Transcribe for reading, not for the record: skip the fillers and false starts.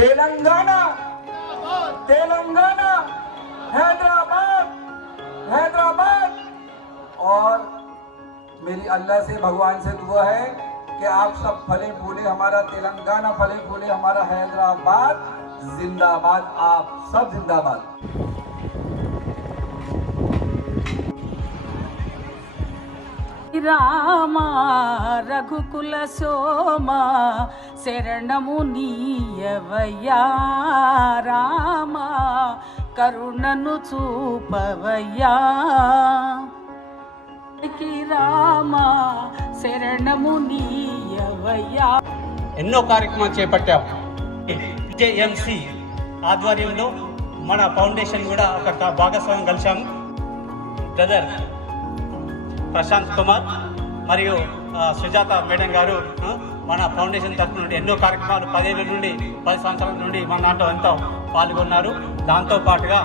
तेलंगाना तेलंगाना हैदराबाद हैदराबाद। और मेरी अल्लाह से भगवान से दुआ है कि आप सब फले फूले, हमारा तेलंगाना फले फूले, हमारा हैदराबाद जिंदाबाद, आप सब जिंदाबाद। రామ రఘుకుల సోమ శరణము నీయవయ్యా రామ కరుణను చూపవయ్యా రామ శరణము నీయవయ్యా। ఎన్నో కార్యక్రమాలు చేపట్టాం। జేఎంసి ఆధ్వర్యంలో మన ఫౌండేషన్ కూడా ఒక భాగస్వామ్యం కలిశాము। బ్రదర్ ప్రశాంత్ కుమార్ మరియు సుజాత మేడం గారు మన ఫౌండేషన్ తరఫు నుండి ఎన్నో కార్యక్రమాలు 10 ఏళ్ళ నుండి 10 సంవత్సరాల నుండి మన దాంట్లో ఎంతో పాల్గొన్నారు। దాంతో పాటుగా